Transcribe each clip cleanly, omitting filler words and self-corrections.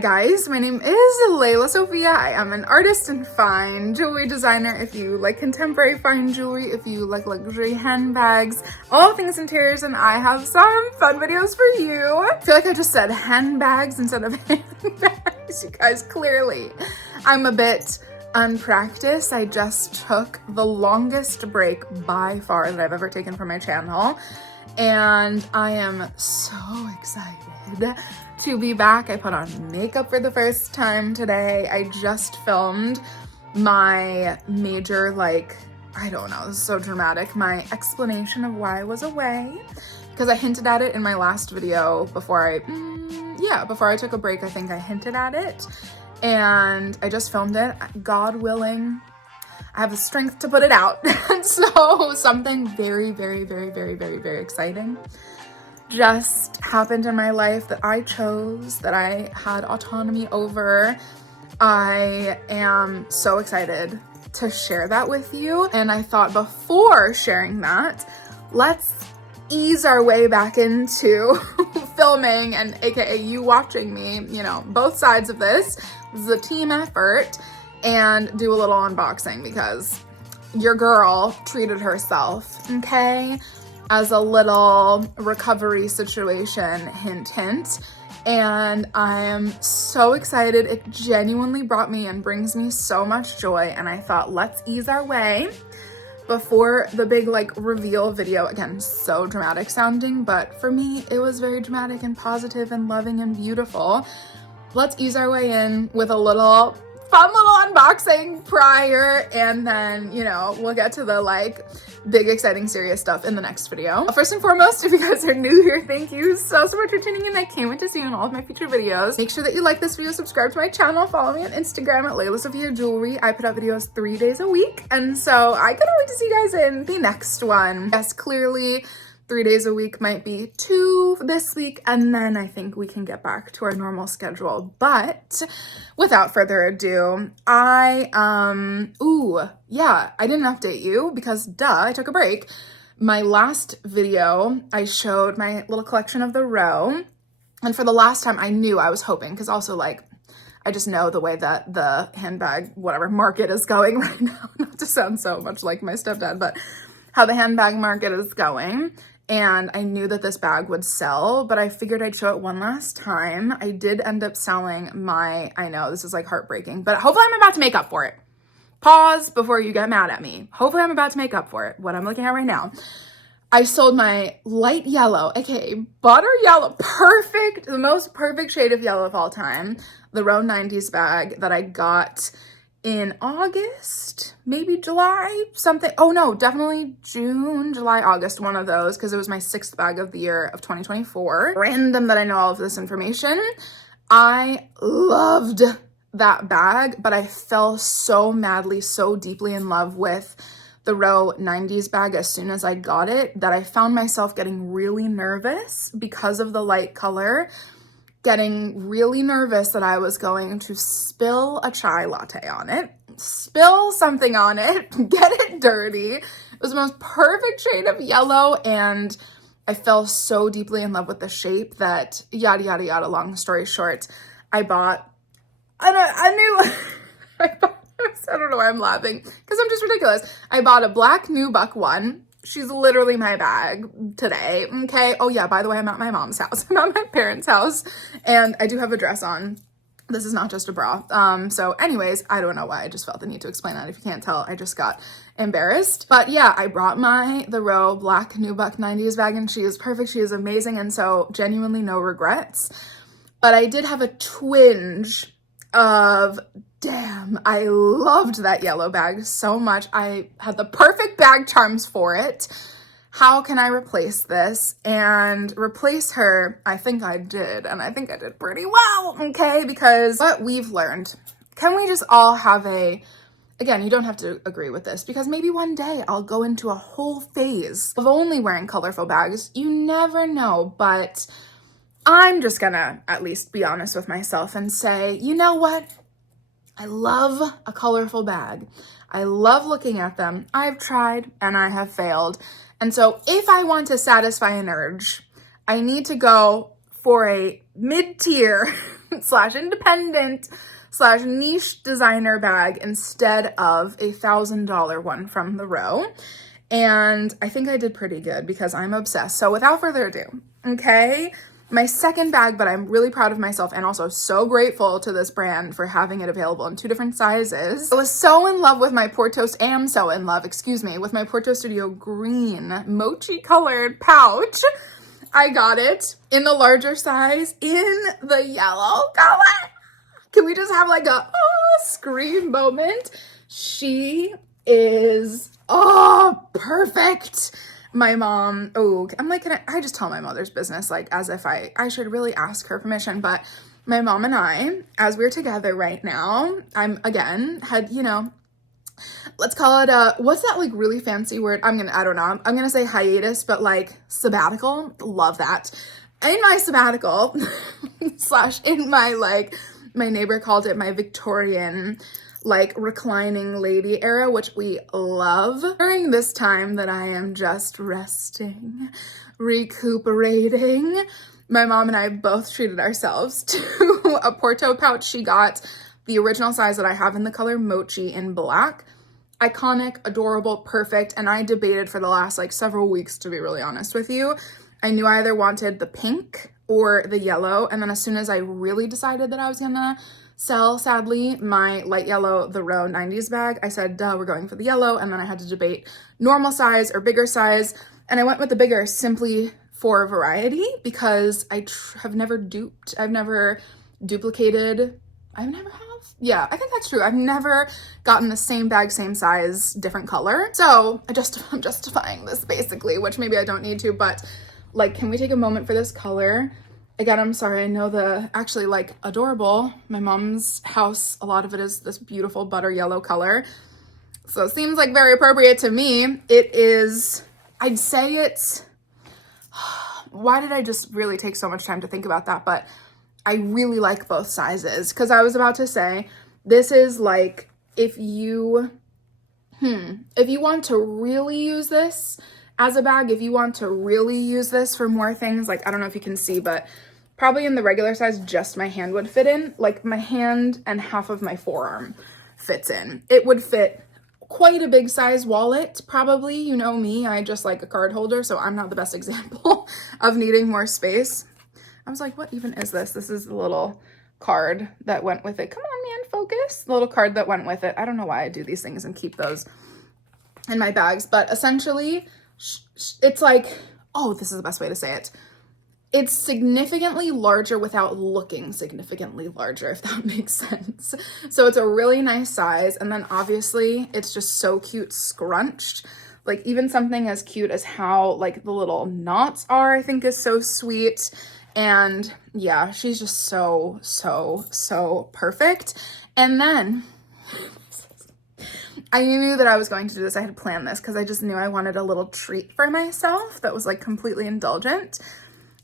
Guys, my name is Lelasophia. I am an artist and fine jewelry designer. If you like contemporary fine jewelry, if you like luxury handbags, all things interiors, and I have some fun videos for you. I feel like I just said handbags instead of handbags. You guys, clearly I'm a bit unpracticed. I just took the longest break by far that I've ever taken from my channel, and I am so excited to be back. I put on makeup for the first time today. I just filmed my major, I don't know, this is so dramatic, my explanation of why I was away, because I hinted at it in my last video before I took a break. I think I hinted at it, and I just filmed it. God willing, I have the strength to put it out. And so something very, very, very, very, very, very exciting just happened in my life that I chose, that I had autonomy over. I am so excited to share that with you. And I thought before sharing that, let's ease our way back into filming and AKA you watching me, both sides of this. This is a team effort, and do a little unboxing because your girl treated herself, okay? As a little recovery situation, hint, hint. And I am so excited. It genuinely brought me and brings me so much joy. And I thought, let's ease our way before the big reveal video. Again, so dramatic sounding, but for me, it was very dramatic and positive and loving and beautiful. Let's ease our way in with a fun little unboxing prior, and then, we'll get to the big, exciting, serious stuff in the next video. First and foremost, if you guys are new here, thank you so much for tuning in. I can't wait to see you in all of my future videos. Make sure that you like this video, subscribe to my channel, follow me on Instagram at lelasophia jewelry. I put out videos 3 days a week, and so I cannot wait to see you guys in the next one. Yes, clearly 3 days a week might be 2 this week, and then I think we can get back to our normal schedule. But without further ado, I didn't update you because I took a break. My last video, I showed my little collection of the row, and for the last time I knew, I was hoping, because also I just know the way that the handbag, market is going right now, not to sound so much like my stepdad, but how the handbag market is going. And I knew that this bag would sell, but I figured I'd show it one last time. I did end up selling I know this is heartbreaking, but hopefully I'm about to make up for it. Pause before you get mad at me. Hopefully I'm about to make up for it, what I'm looking at right now. I sold my light yellow, aka butter yellow, the most perfect shade of yellow of all time, the Row 90s bag that I got in August, maybe July, something. Oh no, definitely June, July, August, one of those, because it was my 6th bag of the year of 2024. Random that I know all of this information. I loved that bag, but I fell so madly, so deeply in love with the Row 90s bag as soon as I got it that I found myself getting really nervous because of the light color. Getting really nervous that I was going to spill a chai latte on it, spill something on it, get it dirty. It was the most perfect shade of yellow, and I fell so deeply in love with the shape that yada, yada, yada, long story short, I bought I don't know why I'm laughing, because I'm just ridiculous. I bought a black nubuck one. She's literally my bag today, okay? Oh yeah, by the way, I'm at my mom's house. I'm at my parents' house, and I do have a dress on. This is not just a bra. So anyways, I don't know why I just felt the need to explain that. If you can't tell, I just got embarrassed. But yeah, I brought the Row black nubuck 90s bag, and she is perfect. She is amazing, and so genuinely no regrets. But I did have a twinge of, damn, I loved that yellow bag so much. I had the perfect bag charms for it. How can I replace this? And replace her, I think I did, and I think I did pretty well, okay? Because what we've learned, can we just all have again, you don't have to agree with this, because maybe one day I'll go into a whole phase of only wearing colorful bags. You never know, but I'm just gonna at least be honest with myself and say, you know what? I love a colorful bag. I love looking at them. I've tried and I have failed. And so if I want to satisfy an urge, I need to go for a mid-tier slash independent slash niche designer bag instead of a $1,000 one from the row. And I think I did pretty good because I'm obsessed. So without further ado, okay, my second bag, but I'm really proud of myself and also so grateful to this brand for having it available in 2 different sizes. I was so in love with my Porto, with my Porto Studio green mochi colored pouch. I got it in the larger size in the yellow color. Can we just have like a scream moment? She is, perfect. My mom, I'm like, I just tell my mother's business, like as if I should really ask her permission. But my mom and I, as we're together right now, I'm again had, let's call it a, what's that like really fancy word? I don't know. I'm gonna say hiatus, but like sabbatical. Love that. In my sabbatical slash in my like, my neighbor called it my Victorian like reclining lady era, which we love. During this time that I am just resting, recuperating, my mom and I both treated ourselves to a Porto pouch. She got the original size that I have in the color mochi in black. Iconic, adorable, perfect. And I debated for the last like several weeks, to be really honest with you. I knew I either wanted the pink or the yellow. And then as soon as I really decided that I was gonna sell, sadly, my light yellow, the Row 90s bag, I said, duh, we're going for the yellow. And then I had to debate normal size or bigger size. And I went with the bigger simply for variety because I have never duped. I've never duplicated. Yeah, I think that's true. I've never gotten the same bag, same size, different color. So I'm justifying this basically, which maybe I don't need to, but like, can we take a moment for this color? Again, I'm sorry, I know actually like adorable. My mom's house, a lot of it is this beautiful butter yellow color. So it seems like very appropriate to me. It is, I'd say it's, why did I just really take so much time to think about that? But I really like both sizes because I was about to say, this is like, if you want to really use this as a bag, if you want to really use this for more things, like, I don't know if you can see, but probably in the regular size, just my hand would fit in. Like my hand and half of my forearm fits in. It would fit quite a big size wallet, probably. You know me, I just like a card holder, so I'm not the best example of needing more space. I was like, what even is this? This is the little card that went with it. Come on, man, focus. The little card that went with it. I don't know why I do these things and keep those in my bags, but essentially it's like, this is the best way to say it. It's significantly larger without looking significantly larger, if that makes sense. So it's a really nice size. And then obviously it's just so cute scrunched. Like even something as cute as how like the little knots are, I think is so sweet. And yeah, she's just so, so, so perfect. And then I knew that I was going to do this. I had planned this because I just knew I wanted a little treat for myself that was like completely indulgent.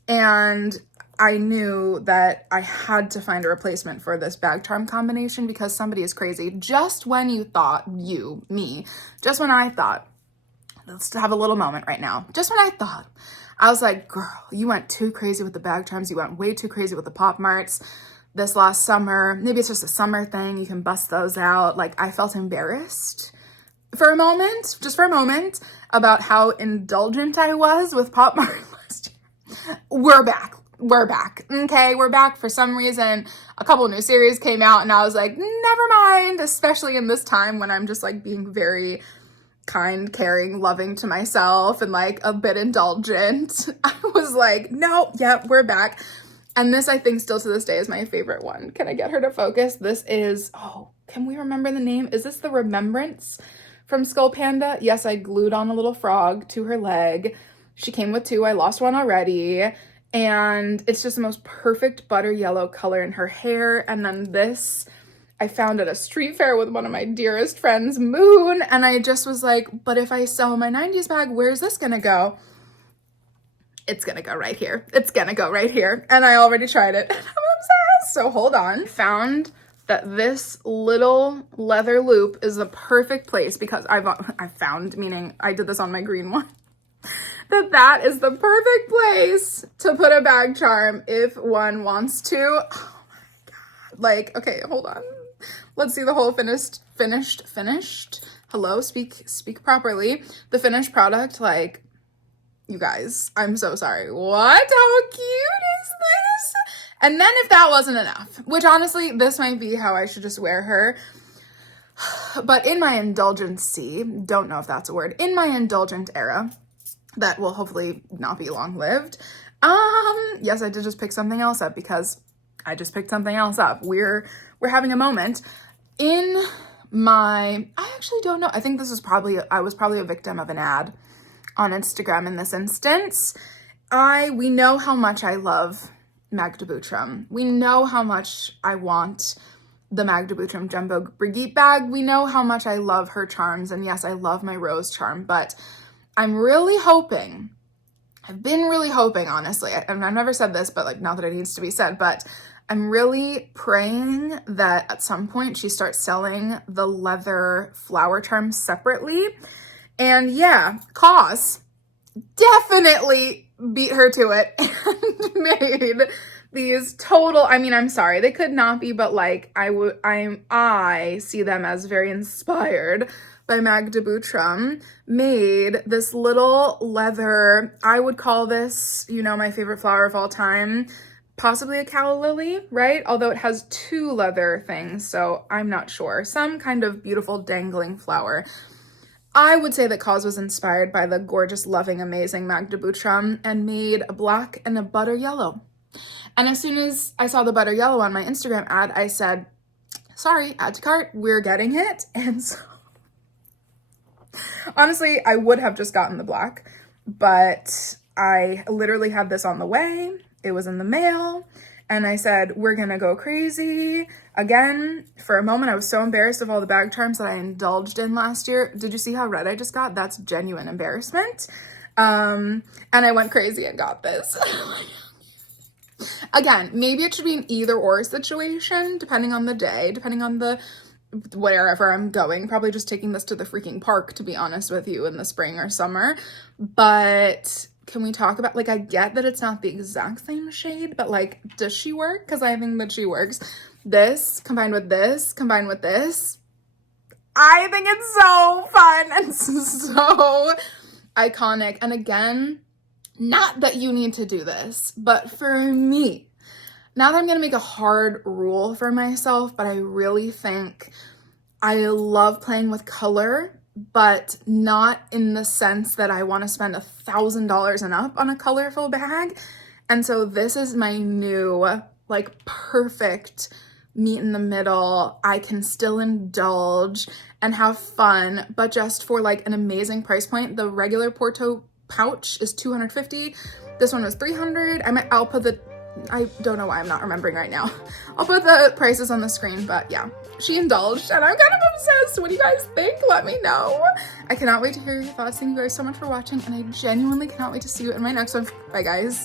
And I knew that I had to find a replacement for this bag charm combination because somebody is crazy. Just when you thought, just when I thought, let's have a little moment right now. Just when I thought, I was like, girl, you went too crazy with the bag charms. You went way too crazy with the Pop Marts this last summer. Maybe it's just a summer thing. You can bust those out. Like I felt embarrassed for a moment, just for a moment, about how indulgent I was with Pop Mart last year. We're back. Okay, we're back. For some reason, a couple new series came out and I was like, never mind, especially in this time when I'm just like being very kind, caring, loving to myself and like a bit indulgent. I was like, no, yep, we're back. And this, I think, still to this day is my favorite one. Can I get her to focus? This is, can we remember the name? Is this the Remembrance from Skull Panda? Yes, I glued on a little frog to her leg. She came with 2. I lost one already. And it's just the most perfect butter yellow color in her hair. And then this, I found at a street fair with one of my dearest friends, Moon. And I just was like, but if I sell my 90s bag, where's this gonna go? It's gonna go right here. It's gonna go right here. And I already tried it. I'm obsessed. So hold on. Found that this little leather loop is the perfect place because I found, meaning I did this on my green one, that is the perfect place to put a bag charm if one wants to. Oh Like, okay, hold on. Let's see the whole finished. Hello, speak properly. The finished product, like, you guys, I'm so sorry. What? How cute is this? And then if that wasn't enough, which honestly, this might be how I should just wear her. But in my indulgency, don't know if that's a word, in my indulgent era, that will hopefully not be long-lived. Yes, I did just pick something else up because I just picked something else up. We're having a moment. I actually don't know. I think I was probably a victim of an ad on Instagram in this instance. We know how much I love Magda Butrym. We know how much I want the Magda Butrym Jumbo Brigitte bag. We know how much I love her charms. And yes, I love my rose charm, but I'm really hoping, I've been really hoping, honestly, and I've never said this, but like, not that it needs to be said, but I'm really praying that at some point she starts selling the leather flower charms separately. And yeah, Cause definitely beat her to it and made these total, I mean, I'm sorry, they could not be, but like, I see them as very inspired by Magda Butrym, made this little leather, I would call this, you know, my favorite flower of all time, possibly a calla lily, right? Although it has two leather things, so I'm not sure. Some kind of beautiful dangling flower. I would say that Cause was inspired by the gorgeous, loving, amazing Magda Butrym and made a black and a butter yellow. And as soon as I saw the butter yellow on my Instagram ad, I said, sorry, add to cart, we're getting it. And so honestly, I would have just gotten the black, but I literally had this on the way. It was in the mail. And I said, we're gonna go crazy. Again, for a moment, I was so embarrassed of all the bag charms that I indulged in last year. Did you see how red I just got? That's genuine embarrassment. And I went crazy and got this. Again, maybe it should be an either or situation, depending on the day, depending on the wherever I'm going. Probably just taking this to the freaking park, to be honest with you, in the spring or summer. But can we talk about, like, I get that it's not the exact same shade, but like, does she work? Because I think that she works. This combined with this, combined with this, I think it's so fun and so iconic. And again, not that you need to do this, but for me, now that I'm going to make a hard rule for myself, but I really think I love playing with color, but not in the sense that I want to spend $1,000 and up on a colorful bag. And so this is my new, like, perfect meet in the middle. I can still indulge and have fun, but just for like an amazing price point. The regular Porto pouch is $250. This one was $300. I'll put I don't know why I'm not remembering right now. I'll put the prices on the screen, but yeah, she indulged and I'm kind of obsessed. What do you guys think? Let me know. I cannot wait to hear your thoughts. Thank you guys so much for watching, and I genuinely cannot wait to see you in my next one. Bye, guys.